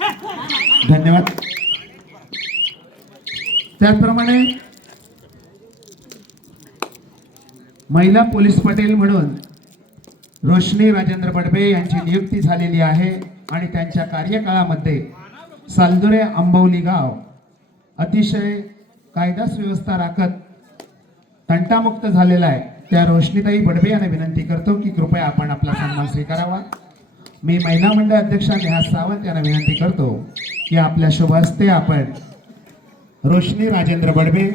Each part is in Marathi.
धन्यवाद. त्याचप्रमाणे महिला पोलीस पटेल म्हणून रोशनी राजेंद्र बडबे यांची नियुक्ती झालेली आहे आणि त्यांच्या कार्यकाळामध्ये सालदुरे आंबवली गाव अतिशय कायदा सुव्यवस्था राखत तंटामुक्त झालेला आहे. त्या रोशनीताई बडबे यांना विनंती करतो की कृपया आपण आपला सन्मान स्वीकारावा. मी महिला मंडळ अध्यक्षा नेहा सावंत यांना विनंती करतो की आपल्या शुभ हस्ते आपण रोशनी राजेंद्र बडबे,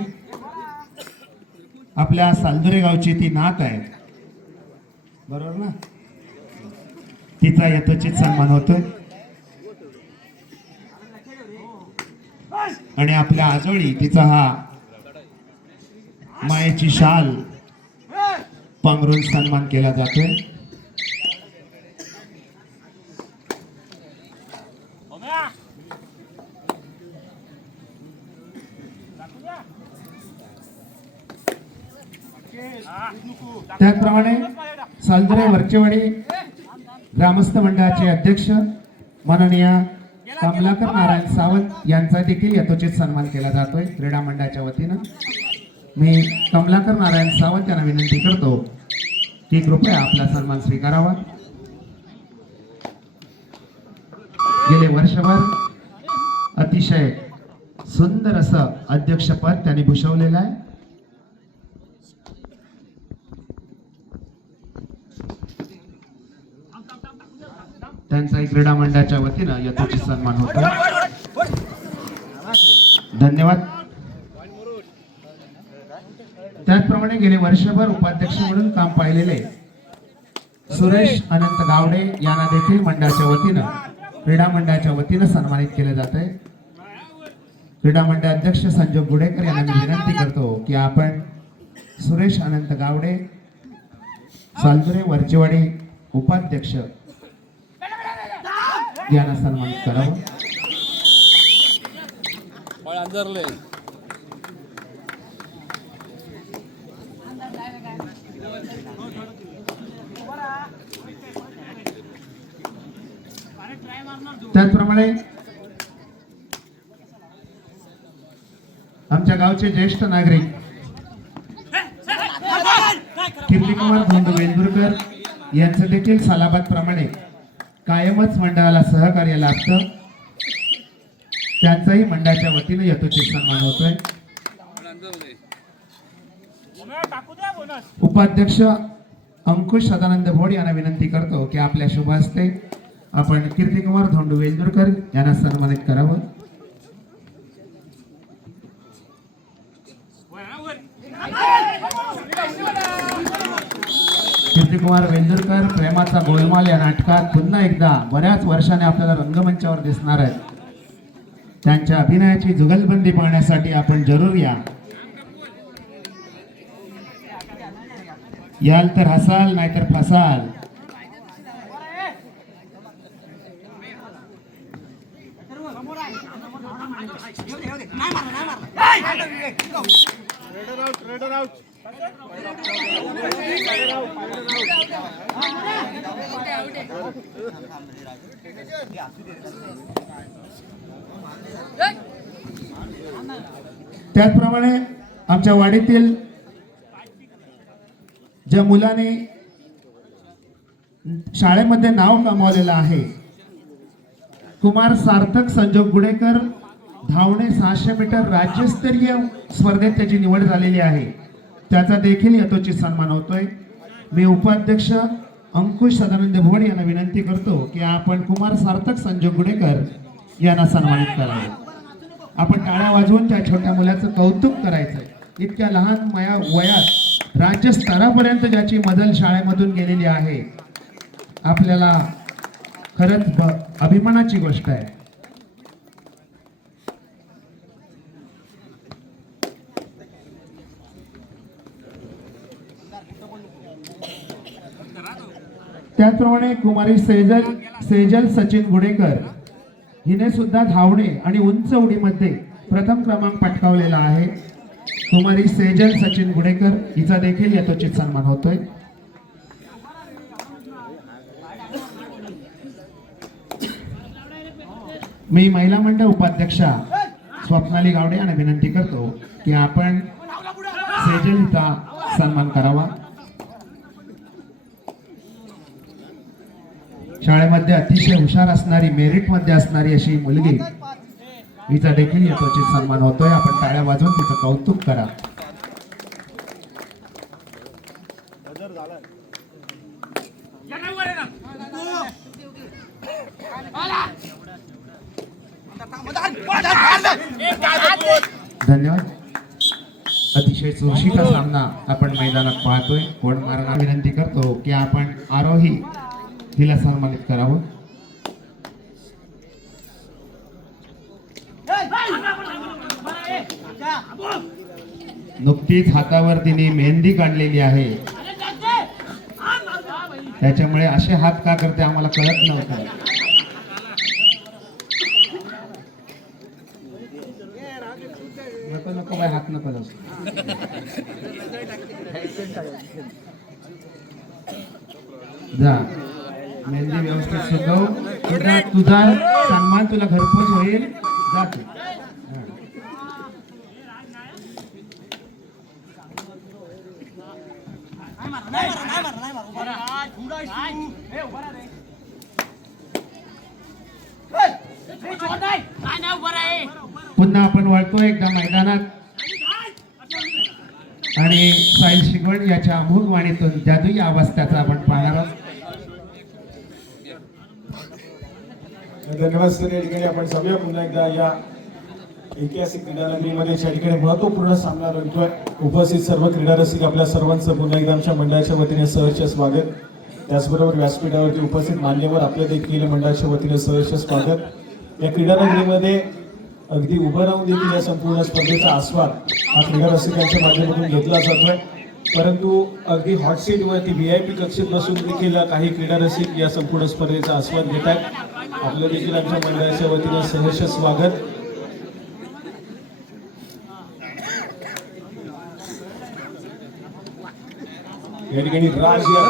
आपल्या सालदुरे गावची ती नात आहे, बरोबर ना, तिचा यथोचित सन्मान होतोय. आणि आपल्या आजोळी तिचा हा मायेची शाल पांघरून सन्मान केला जातोय. त्याचप्रमाणे सालदुरे वरचेवाडी ग्रामस्थ मंडळाचे अध्यक्ष माननीय कमलाकर नारायण सावंत यांचा देखील यथोचित सन्मान केला जातोय क्रीडा मंडळाच्या वतीनं. मी कमलाकर नारायण सावंत यांना विनंती करतो की कृपया आपला सन्मान स्वीकारावा. गेले वर्षभर अतिशय सुंदर असं अध्यक्षपद त्यांनी भूषवलेलं आहे. त्यांचाही क्रीडा मंडळाच्या वतीनं यथोचित सन्मान होतो. धन्यवाद. त्याचप्रमाणे गेले वर्षभर उपाध्यक्ष म्हणून काम पाहिलेले सुरेश अनंत गावडे यांना देखील मंडळाच्या वतीनं क्रीडा मंडळाच्या वतीनं सन्मानित केले जाते. क्रीडा मंडळ अध्यक्ष संजोग गुडेकर यांना मी विनंती करतो की आपण सुरेश अनंत गावडे, सालदुरे वरचेवाडी उपाध्यक्ष यांना सन्मानित करावं. त्याचप्रमाणे आमच्या गावचे ज्येष्ठ नागरिक कीर्तिकुमार धोंडू वेंदुरकर यांचं देखील सालाबाद प्रमाणे कायमच मंडळाला सहकार्य लाभतं. त्यांचाही मंडळाच्या वतीनं यथोचित सन्मान होतोय. उपाध्यक्ष अंकुश सदानंद भोड यांना विनंती करतो की आपल्या शुभ हस्ते आपण कीर्तिकुमार धोंडू वेंदुरकर यांना सन्मानित करावं. कीर्तिकुमार वेंदुरकर प्रेमाचा गोलमाल या नाटकात पुन्हा एकदा बऱ्याच वर्षाने आपल्याला रंगमंचावर दिसणार आहेत. त्यांच्या अभिनयाची जुगलबंदी पाहण्यासाठी आपण जरूर याल तर हसाल नाहीतर फसाल. त्याचप्रमाणे आमच्या वाडीतील ज्या मुलाने शाळेमध्ये नाव कमावलेलं आहे, कुमार सार्थक संजोग गुडेकर, धावणे 600 मीटर राज्यस्तरीय स्पर्धेत त्याची निवड झालेली आहे. त्याचा देखील यथोचित सन्मान होतोय. मी उपाध्यक्ष अंकुश सदानंद भोड यांना विनंती करतो की आपण कुमार सार्थक संजोग गुडेकर यांना सन्मानित करावे. आपण टाळ्या वाजवून त्या छोट्या मुलाचं कौतुक करायचं. इतक्या लहान वयात राज्य स्तरापर्यंत ज्याची मदल शाळेमधून गेलेली आहे, आपल्याला खरंच अभिमानाची गोष्ट आहे. त्याचप्रमाणे कुमारी सेजल सचिन गुडेकर हिने सुद्धा धावणे आणि उंच उडीमध्ये प्रथम क्रमांक पटकावलेला आहे. कुमारी सेजल सचिन गुडेकर हिचा देखील यथोचित सन्मान होतोय. मी महिला मंडळ उपाध्यक्षा स्वप्नाली गावडे यांना विनंती करतो की आपण सेजल हिचा सन्मान करावा. शाळेमध्ये अतिशय हुशार असणारी, मेरिट मध्ये असणारी अशी मुलगी, हिचा देखील यथोचित सन्मान होतोय. आपण टाळ्या वाजवून तिचं कौतुक करा. धन्यवाद. अतिशय चुरशीचा सामना आपण मैदानात पाहतोय. कोण मारणार विनंती करतो की आपण आरोही हिला सन्मानित करावं. नुकतीच हातावर तिने मेहंदी काढलेली आहे, त्याच्यामुळे असे हात का करते आम्हाला कळत नव्हतं. नको नको बाय, हात नको लावू. जा, मेहंदी व्यवस्थित सुकव. तुझा सन्मान तुला घरपोच होईल. जा तू. पुन्हा आपण वळतो एकदा मैदानात आणि साहिल शिगवण याच्या अमोघ वाणीतून जादुई आवाज त्याचा आपण पाहणार आहोत. धन्यवाद सर. या ठिकाणी आपण सगळ्या पुन्हा एकदा या ऐतिहासिक क्रीडा नगरीमध्ये या ठिकाणी महत्वपूर्ण सामना रंगतोय. उपस्थित सर्व क्रीडा रसिक आपल्या सर्वांचं पुन्हा एकदा आमच्या मंडळाच्या वतीने सहर्ष स्वागत. त्याचबरोबर व्यासपीठावरती उपस्थित मान्यवर आपल्या देखील मंडळाच्या वतीने सहर्ष स्वागत. या क्रीडा नगरीमध्ये अगदी उभं राहून देखील या संपूर्ण स्पर्धेचा आस्वाद हा क्रीडा रसिकांच्या माध्यमातून घेतला जातोय. परंतु अगदी हॉट सीटवरती VIP कक्षेत बसून देखील काही क्रीडा रसिक या संपूर्ण स्पर्धेचा आस्वाद घेत आहेत. आपलं देखील आमच्या मंडळाच्या वतीने सहर्ष स्वागत. या ठिकाणी राज या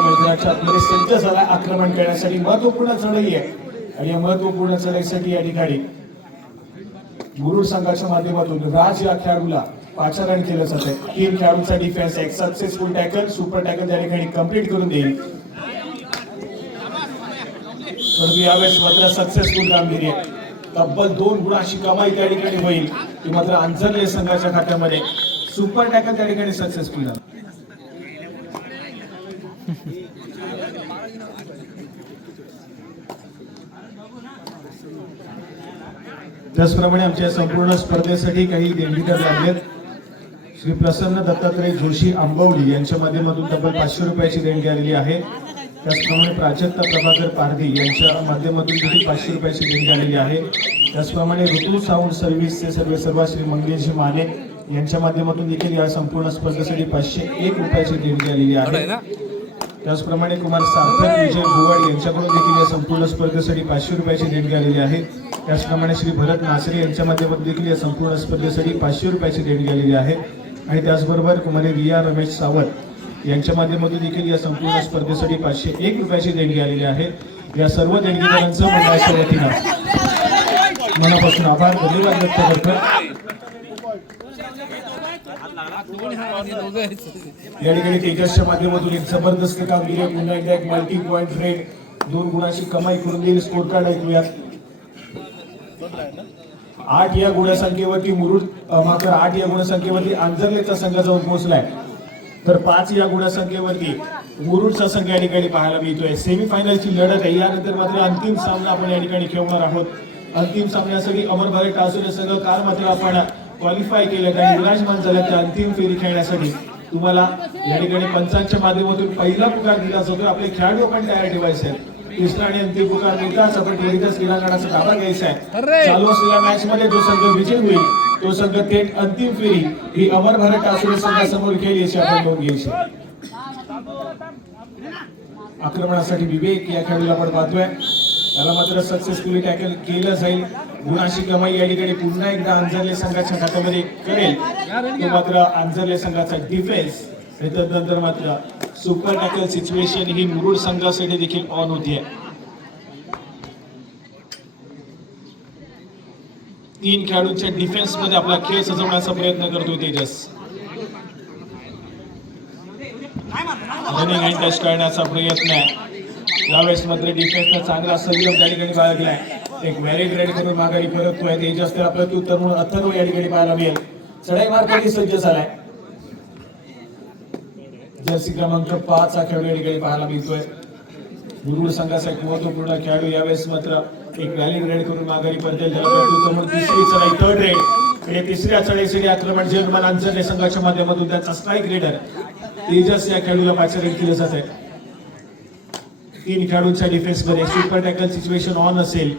मैदानाच्या आतमध्ये सज्ज झाला आक्रमण करण्यासाठी. महत्वपूर्ण चढाई आहे आणि या महत्वपूर्ण चढाईसाठी या ठिकाणी मुरुड संघाच्या माध्यमातून राज या खेळाडूला पाचारण केलं जातंय. 3 खेळाडूंचा डिफेन्स, एक सक्सेसफुल टॅकल, सुपर टॅकल त्या ठिकाणी कंप्लीट करून देईल. परंतु यावेळेस मात्र सक्सेसफुल कामगिरी आहे. तब्बल 2 गुणाची कमाई त्या ठिकाणी होईल. ती मात्र अंजरले संघाच्या खात्यामध्ये. सुपर टॅकल त्या ठिकाणी सक्सेसफुल झाला. त्याचप्रमाणे आमच्या संपूर्ण स्पर्धेसाठी काही देणगीदार लागलेत. श्री प्रसन्न दत्तात्रय जोशी आंबवली यांच्या माध्यमातून तब्बल 500 रुपयाची देणगी आलेली आहे. त्याचप्रमाणे प्राजक्ता प्रभाकर पारधी यांच्या माध्यमातून देखील 500 रुपयाची देणगी आलेली आहे. त्याचप्रमाणे ऋतू साऊंड सर्व्हिसचे सर्व श्री मंगेशजी माने यांच्या माध्यमातून देखील या संपूर्ण स्पर्धेसाठी 501 रुपयाची देणगी आलेली आहे. त्याचप्रमाणे कुमार सार्थक विजय भुवाड यांच्याकडून देखील या संपूर्ण स्पर्धेसाठी 500 रुपयाची देणगी आलेली आहे. त्याचप्रमाणे श्री भरत नासरे यांच्या माध्यमातून देखील या संपूर्ण स्पर्धेसाठी 500 रुपयाची देणगी आलेली आहे. आणि त्याचबरोबर कुमारी रिया रमेश सावंत यांच्या माध्यमातून देखील या संपूर्ण स्पर्धेसाठी 501 रुपयाची देणगी आलेली आहे. या सर्व देणगीदारांचं मंडळाच्या वतीनं मनापासून आभार, धन्यवाद व्यक्त करतो. या ठिकाणी तेजसच्या माध्यमातून एक जबरदस्त कामगिरी. पुन्हा एकदा एक मल्टी पॉइंट रेड, 2 गुणाची कमाई करून देईल. स्कोर कार्ड ऐकूयात. 8 या गुणसंख्येवरती मुरुड मात्र 8 या गुणसंख्येवरती आंजर्लेचा संघ जाऊन पोहोचलाय. तर 5 या गुणसंख्येवरती मुरुडचा संघ या ठिकाणी पाहायला मिळतोय. सेमीफायनलची लढत आहे. यानंतर मात्र अंतिम सामना आपण या ठिकाणी खेळणार आहोत. अंतिम सामन्यासाठी अमर भारत टासुरे संघ काल मात्र आपण क्वालिफाय केलं आणि विराजमान झालं त्या अंतिम फेरी खेळण्यासाठी. तुम्हाला या ठिकाणी पंचांच्या माध्यमातून पहिला पुकार दिला जातो. आपले खेळाडू आपण तयार ठेवायचे आहेत. तिसरा आणि अंतिम पुकार मिळताच आपण क्रीडाच क्रीडांगणाचा ताबा घ्यायचा आहे. चालू असलेल्या मॅच मध्ये जो संघ विजयी होईल तो संघ थेट अंतिम फेरी ही अमर भारत टासुरे संघासमोर खेळली अशी आपण नोंद घ्यायची. आक्रमणासाठी विवेक या खेळाडूला आपण पाहतोय. त्याला मात्र सक्सेसफुली टॅकल केलं जाईल. गुणाची कमाई या ठिकाणी पुन्हा एकदा आंजर्ले संघाच्या खात्यामध्ये करेल. तो मात्र आंजर्ले संघाचा डिफेन्स. त्यानंतर मात्र सुपर टॅकल सिच्युएशन ही मुरुड संघासाठी देखील ऑन होतीये. तीन खेळाडूंच्या डिफेन्स मध्ये आपला खेळ सजवण्याचा प्रयत्न करतोय तेजस. रनिंग अँड टच करण्याचा प्रयत्न आहे. यावेळेस मात्र डिफेन्सचा चांगला संयम त्या ठिकाणी बाळगलाय. एक व्हॅलिड रेड करून माघारी परततोय तेजस. त्याला प्रत्युत्तर म्हणून अथर्व या ठिकाणी पाहायला मिळेल. चढाई मारण्यासाठी सज्ज झालाय. जर्सी क्रमांक 5 हा खेळाडू या ठिकाणी पाहायला मिळतोय. मुरुड संघाचा एक महत्वपूर्ण खेळाडू यावेळेस मात्र एक व्हॅलिड रेड करून माघारी परतेल. त्याला प्रत्युत्तर म्हणून तिसरी चढाई, थर्ड रेड. आणि तिसऱ्या चढाईसाठी आक्रमण जर्मन आंचरले संघाच्या माध्यमातून त्यांचा स्ट्राईक रेडर तेजस या खेळाडूला पाचारण केलं जात आहे. तीन खेळाडूंच्या डिफेन्स मध्ये सुपर टॅकल सिच्युएशन ऑन असेल.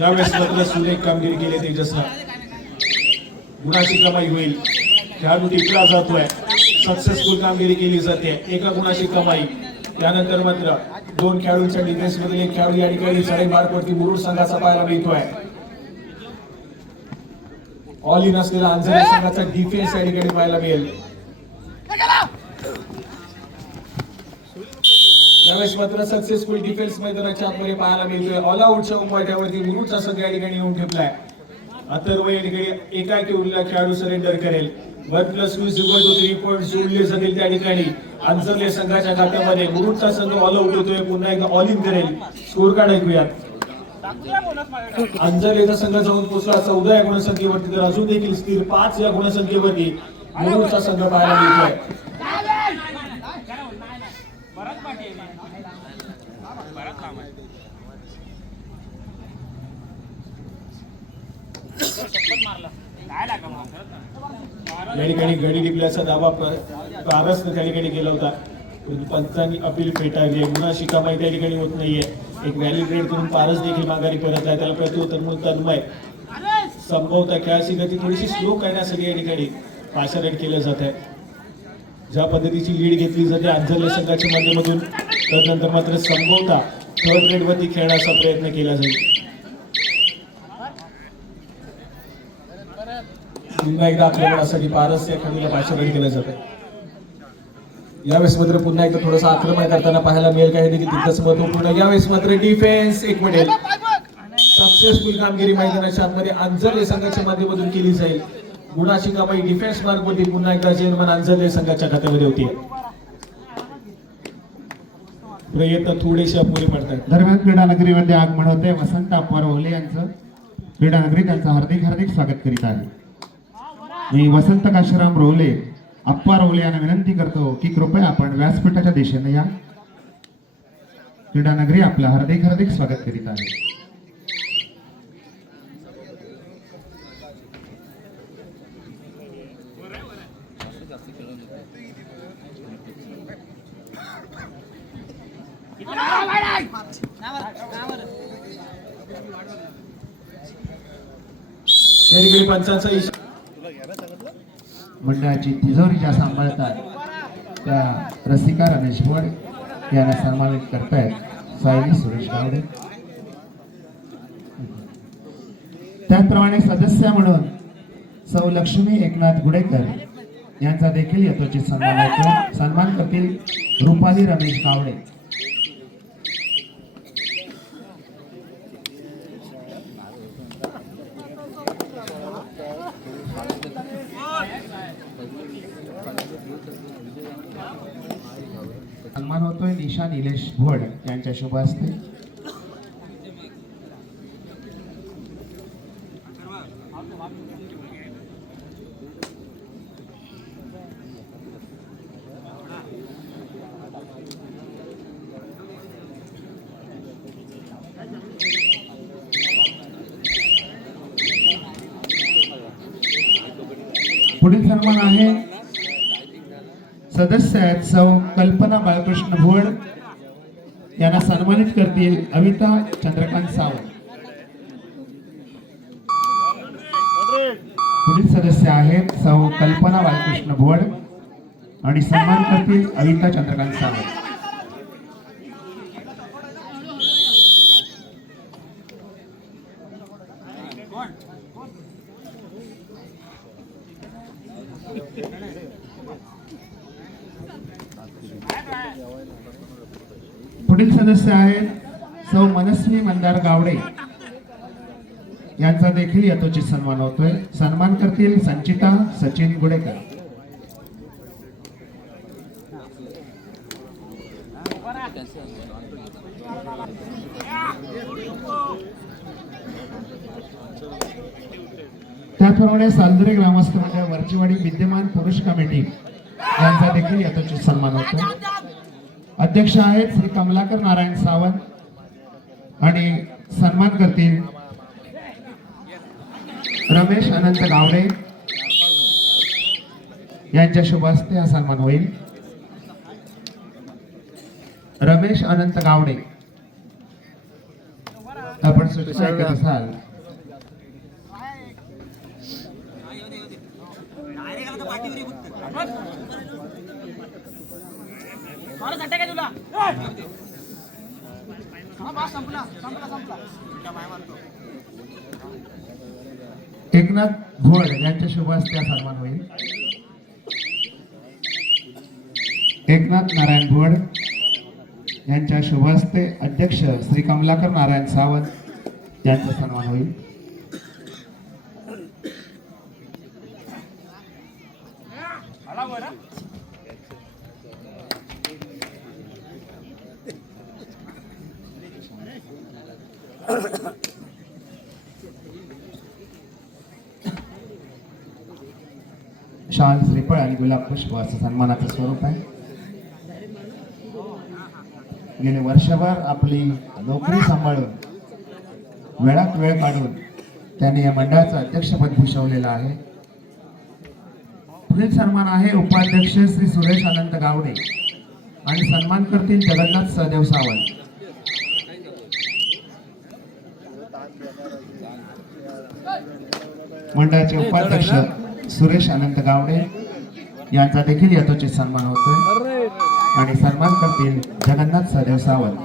यावेळेस मात्र सुरेख कामगिरी केली तेजसला. गुणाची कमाई होईल. खेळाडू टिपला जातोय. सक्सेसफुल कामगिरी केली जाते. एका गुणाची कमाई. त्यानंतर मात्र दोन खेळाडूंच्या डिफेन्स मध्ये एक खेळाडू या ठिकाणी चढाई मार्गवरती मुरुड संघाचा पाहायला मिळतोय. ऑल इन असलेला अंजली संघाचा डिफेन्स या ठिकाणी पाहायला मिळेल. यावेळेस मात्र सक्सेसफुल डिफेन्स मैदानाच्या आतमध्ये पाहायला मिळतोय. ऑल आउटच्या उंबरठ्यावरती मुरुडचा संघ या ठिकाणी येऊन ठेपलाय. अथर्व या ठिकाणी एकाकी उरलेला खेळाडू सरेंडर करेल. 1+2 पॉईंट जोडले जातील त्या ठिकाणी. अंजरले संघाच्या खात्यामध्ये मुरुडचा संघ ऑल आउट होतोय. पुन्हा एकदा ऑल इन करेल. स्कोर कार्ड ऐकूयात. अंजरलेचा संघ जाऊन पोहोचला 14 या गुणसंख्येवरती. तर अजून देखील स्थिर 5 या गुणसंख्येवरती मुरुडचा संघ पाहायला मिळतोय. या ठिकाणी गडी टिपल्याचा दावा पारसने त्या ठिकाणी केला होता. पंचांनी अपील फेटाळली. गुणाची कमाई त्या ठिकाणी होत नाहीये. एक व्हॅलिड रेड करून पारस देखील माघारी परतलाय. त्याला प्रत्युत्तर म्हणून तन्मय संभवता खेळाची गती थोडीशी स्लो करण्यासाठी या ठिकाणी पाचारण केलं जात आहे. ज्या पद्धतीची लीड घेतली जाते अंजली संघाच्या माध्यमातून, त्यानंतर मात्र संभवता थर्ड रेड वरती खेळण्याचा प्रयत्न केला जाईल. पुन्हा एकदा आक्रमणासाठी पारस या खेळाडूला पाचारण केलं जात आहे. यावेळेस मात्र पुन्हा एकदा थोडंसं आक्रमण करताना पाहायला मिळेल का हे देखील तितकंच महत्वपूर्ण. यावेळेस मात्र डिफेन्स एक मिळेल. सक्सेसफुल कामगिरी मैदानाच्या आतमध्ये अंजरले संघाच्या माध्यमातून केली जाईल. गुणाची कमाई डिफेन्स मार्क वरती पुन्हा एकदा जर्मन अंजरले संघाच्या खात्यामध्ये होती. प्रयत्न थोडेसे अपुरे पडतात. दरम्यान क्रीडा नगरीमध्ये आगमन होते. वसंत अप्पा रोहले यांचं क्रीडा नगरी त्यांचं हार्दिक हार्दिक स्वागत करीत आहे. मी वसंत काशीराम रोहले अप्पा रोहले यांना विनंती करतो की कृपया आपण व्यासपीठाच्या दिशेने या. क्रीडा नगरी आपलं हार्दिक हार्दिक स्वागत करीत आहे. या ठिकाणी पंचांचा इशारा. मंडळाची तिजोरी ज्या सांभाळतात त्या रसिका रमेश भोड यांना सन्मानित करतायत सायली सुरेश गावडे. त्याचप्रमाणे सदस्य म्हणून सौ लक्ष्मी एकनाथ गुडेकर यांचा देखील यथोचित सन्मान करतील रुपाली रमेश गावडे. सन्मान होतोय निशा निलेश भोड यांच्या शुभ हस्ते. पुढील सन्मान आहे सदस्य आहेत सौ कल्पना बाळकृष्ण भोड यांना सन्मानित करतील अविता चंद्रकांत सावंत. पुढील सदस्य आहेत सौ कल्पना बाळकृष्ण भोड आणि सन्मान करतील अविता चंद्रकांत सावंत. पुढील सदस्य आहेत सौ मनस्वी मंदार गावडे यांचा देखील यथोचित सन्मान होतोय. सन्मान करतील संचिता सचिन गुडेकर. त्याचप्रमाणे सालदुरे ग्रामस्थ मंडळ वरचीवाडी विद्यमान पुरुष कमिटी यांचा देखील यथोचित सन्मान होतो. अध्यक्ष आहेत श्री कमलाकर नारायण सावंत आणि सन्मान करतील रमेश अनंत गावडे यांच्या शुभ हस्ते हा सन्मान होईल. रमेश अनंत गावडे आपण सूचना ऐकत असाल. एकनाथ घोड यांच्या शुभ हस्ते हा सन्मान होईल. एकनाथ नारायण घोड यांच्या शुभ हस्ते अध्यक्ष श्री कमलाकर नारायण सावंत यांचा सन्मान होईल. शाल श्रीफळ आणि गुलाब पुष्प असं सन्मानाचं स्वरूप आहे. गेले वर्षभर आपली नोकरी सांभाळून वेळात वेळ काढून त्यांनी या मंडळाचं अध्यक्षपद भूषवलेलं आहे. पुढील सन्मान आहे उपाध्यक्ष श्री सुरेश अनंत गावडे आणि सन्मान करतील जगन्नाथ सहदेव सावंत. मंडळाचे उपाध्यक्ष सुरेश अनंत गावडे यांचा देखील यथोचित सन्मान होतोय आणि सन्मान करतील जगन्नाथ सहदेव सावंत.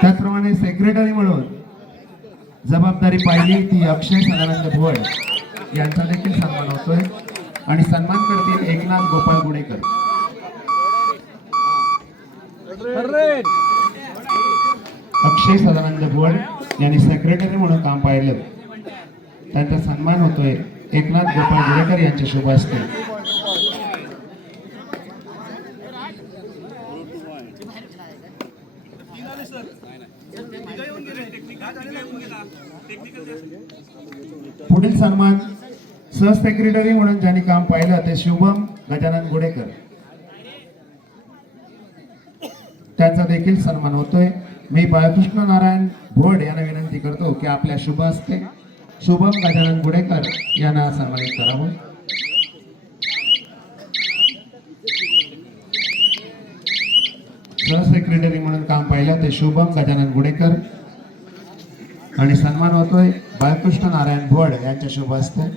त्याचप्रमाणे सेक्रेटरी म्हणून जबाबदारी पाहिली ती अक्षय सदानंद भोळ यांचा देखील सन्मान होतोय आणि सन्मान करतील एकनाथ गोपाल गुडेकर. अक्षय सदानंद भोळ यांनी सेक्रेटरी म्हणून काम पाहिलं त्यांचा सन्मान होतोय एकनाथ गोपाल गुडेकर यांच्या शुभ हस्ते. पुढील सन्मान सहसेक्रेटरी म्हणून ज्यांनी काम पाहिलं ते शुभम गजानन गुडेकर त्यांचा देखील सन्मान होतोय. मी बाळकृष्ण नारायण भोड यांना विनंती करतो की आपल्या शुभ हस्ते शुभम गजानन गुडेकर यांना सन्मानित करावं. सहसेक्रेटरी म्हणून काम पाहिलं ते शुभम गजानन गुडेकर आणि सन्मान होतोय बाळकृष्ण नारायण भोड यांच्या शुभ हस्ते.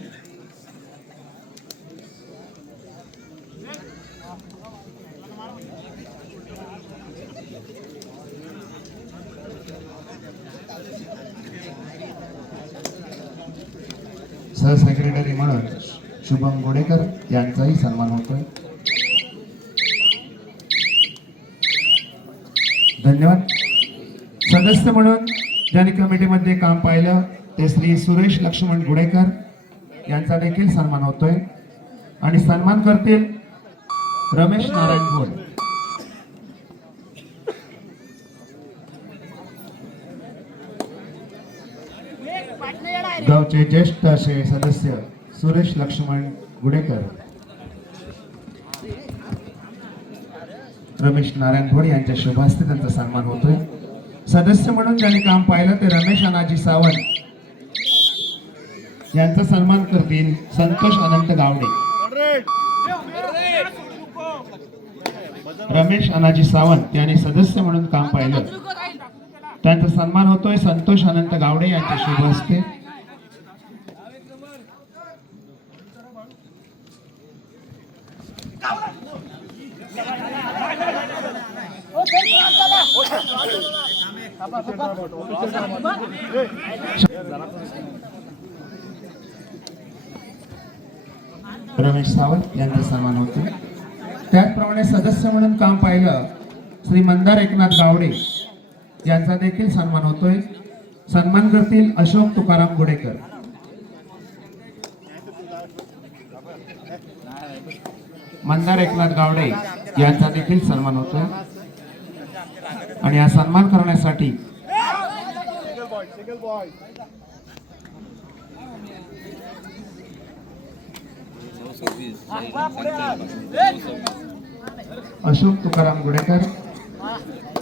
सहसेक्रेटरी म्हणून शुभम गोडेकर यांचाही सन्मान होतोय. धन्यवाद. सदस्य म्हणून ज्यांनी कमिटीमध्ये काम पाहिलं ते श्री सुरेश लक्ष्मण गुडेकर यांचा देखील सन्मान होतोय आणि सन्मान करतील रमेश नारायण भोड. गावचे ज्येष्ठ असे सदस्य सुरेश लक्ष्मण गुडेकर रमेश नारायण भोड यांच्या शुभ हस्ते त्यांचा सन्मान होतोय. सदस्य म्हणून ज्यांनी काम पाहिलं ते रमेश अनाजी सावंत यांचा सन्मान करतील संतोष अनंत गावडे. रमेश अनाजी सावंत यांनी सदस्य म्हणून काम पाहिलं त्यांचा सन्मान होतोय संतोष अनंत गावडे यांच्या शुभ हस्ते. रमेश सावंत यांचा सन्मान होतो. त्याचप्रमाणे सदस्य म्हणून काम पाहिलं श्री मंदार एकनाथ गावडे यांचा देखील सन्मान होतोय. सन्मान करतील अशोक तुकाराम गुडेकर. मंदार एकनाथ गावडे यांचा देखील सन्मान होतोय आणि हा सन्मान करण्यासाठी अशोक तुकाराम गुडेकर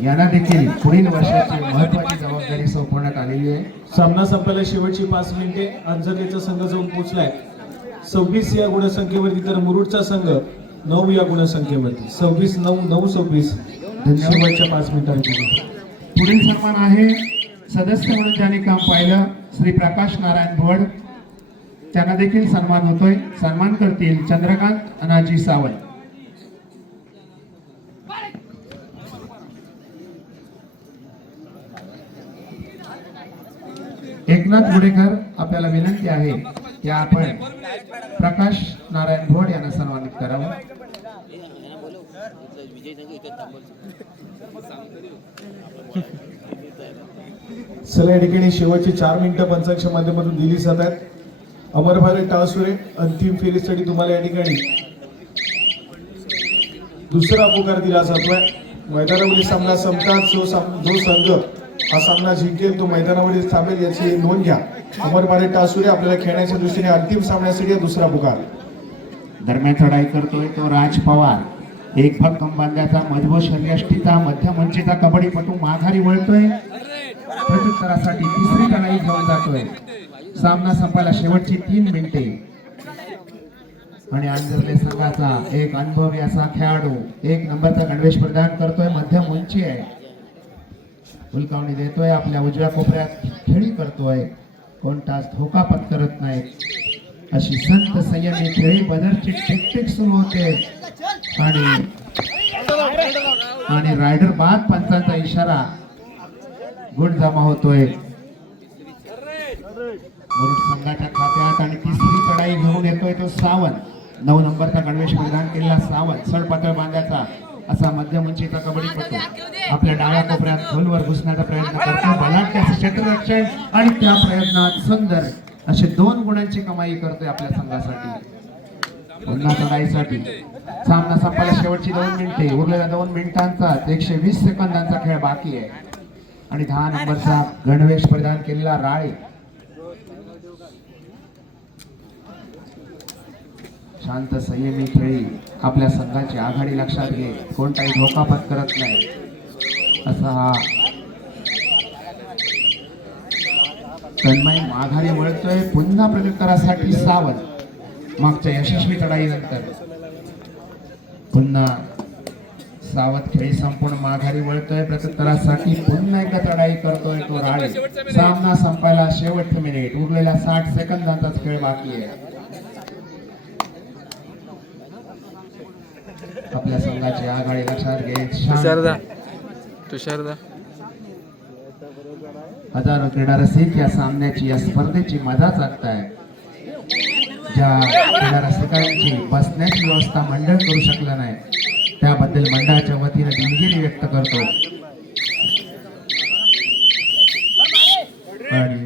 यांना देखील पुढील वर्षाची महत्वाची जबाबदारी सोपवण्यात आलेली आहे. सामना संपायला शेवटची 5 मिनिटे. अंजनेचा संघ जाऊन पोहोचलाय 26 या गुणसंख्येवरती, तर मुरुडचा संघ 9 या गुणसंख्येवरती. 26-9-9-26 शेवटच्या 5 मिनिटांमध्ये. पुढील सन्मान आहे सदस्य म्हणून ज्यांनी काम पाहिलं श्री प्रकाश नारायण भोड. त्यांना देखील सन्मान होतोय. सन्मान करतील चंद्रकांत अनाजी सावंत. एकनाथ गुडेकर आपल्याला विनंती आहे की आपण प्रकाश नारायण भोड यांना सन्मानित करावं. चला या ठिकाणी शेवटची 4 मिनिटं पंचांच्या माध्यमातून दिली जात आहेत. अमरभारत टाळसुरे अंतिम फेरीसाठी तुम्हाला या ठिकाणी दुसरा पुकार दिला जातोय. मैदानावरील सामना संपताच जो संघ हा सामना जिंकेल तो मैदानावरील थांबेल याची नोंद घ्या. अमरभारत टाळसुरे आपल्याला खेळण्याच्या दृष्टीने अंतिम सामन्यासाठी दुसरा पुकार. दरम्यान चढाई करतोय तो राज पवार. एक भक्कम बांध्याचा मजबूत शरीरयष्टीचा मध्यमंचीचा कबड्डीपटू माघारी वळतोय. प्रत्युत्तरासाठी तिसरी चढाई घेऊन जातोय. सामना संपायला शेवटची 3 मिनिटे आणि आंजर्ले संघाचा एक अनुभवी असा खेळाडू 1 नंबरचा गणवेश प्रदान करतोय. मध्यम उंची आहे. उलकावणी देतोय. आपल्या उजव्या कोपऱ्यात खेळी करतोय. कोणताच धोका पत्करत नाही. अशी संत संयमी खेळी बदरची टिकटिक सुरू होते आणि रायडर बाद पंचांचा इशारा. गुण जमा होतोय मुरुड संघाच्या खात्यात आणि तिसरी चढाई घेऊन येतोय तो सावंत. 9 नंबरचा गणवेश प्रदान केलेला सावंत सडपातळ बांध्याचा असा मध्यमंचीचा कबड्डीपटू आपल्या डाव्या कोपऱ्यात खोलवर घुसण्याचा प्रयत्न करतो. बलाढ्य क्षेत्ररक्षण आणि त्या प्रयत्नात सुंदर असे 2 गुणांची कमाई करतोय आपल्या संघासाठी. पुन्हा चढाईसाठी सामना संपायला शेवटची 2 मिनिटे. उरलेल्या 2 मिनिटांचा 120 सेकंदांचा खेळ बाकी आहे आणि 10 नंबरचा गणवेश प्रदान केलेला राळे शांत संयमी खेळी आपल्या संघाची आघाडी लक्षात घे. कोणताही धोका पत्करत नाही असा हा तन्मय माघारी वळतोय. पुन्हा प्रत्युत्तरासाठी सावंत. मागच्या यशस्वी चढाईनंतर पुन्हा सावंत खेळी संपूर्ण माघारी वळतोय. प्रत्युत्तरासाठी पुन्हा एकदा चढाई करतोय तो राळे. सामना संपायला शेवटचे मिनिट. उरलेल्या 60 सेकंदांचाच खेळ बाकी आहे. आपल्या संघाची आघाडी लक्षात घेत हजारो क्रीडा रसिक या सामन्याची या स्पर्धेची मजा चालताय. ज्या क्रीडा रसिकांची बसण्याची व्यवस्था मंडळ करू शकलं नाही त्याबद्दल मंडळाच्या वतीने दिलगिरी व्यक्त करतो. आणि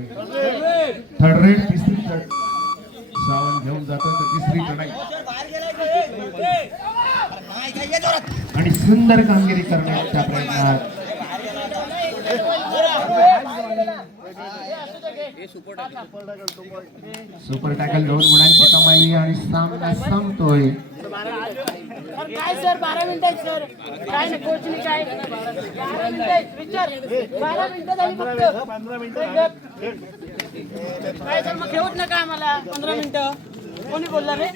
थर्ड रेड तिसरी सावंत घेऊन जातो तर तिसरी चढाई आणि सुंदर कामगिरी करण्याच्या प्रयत्नात सुपर टॅकल 2 गुणांची कमाई आणि सामना संपतोय. काय सर 12 मिनिटं सर काय नाही कोच नाही काय 12 मिनिटं विचार 12 मिनिटं झाली फक्त 15 मिनिटं काय सर मग ठेवत नका आम्हाला 15 मिनिटं कोणी बोलला रे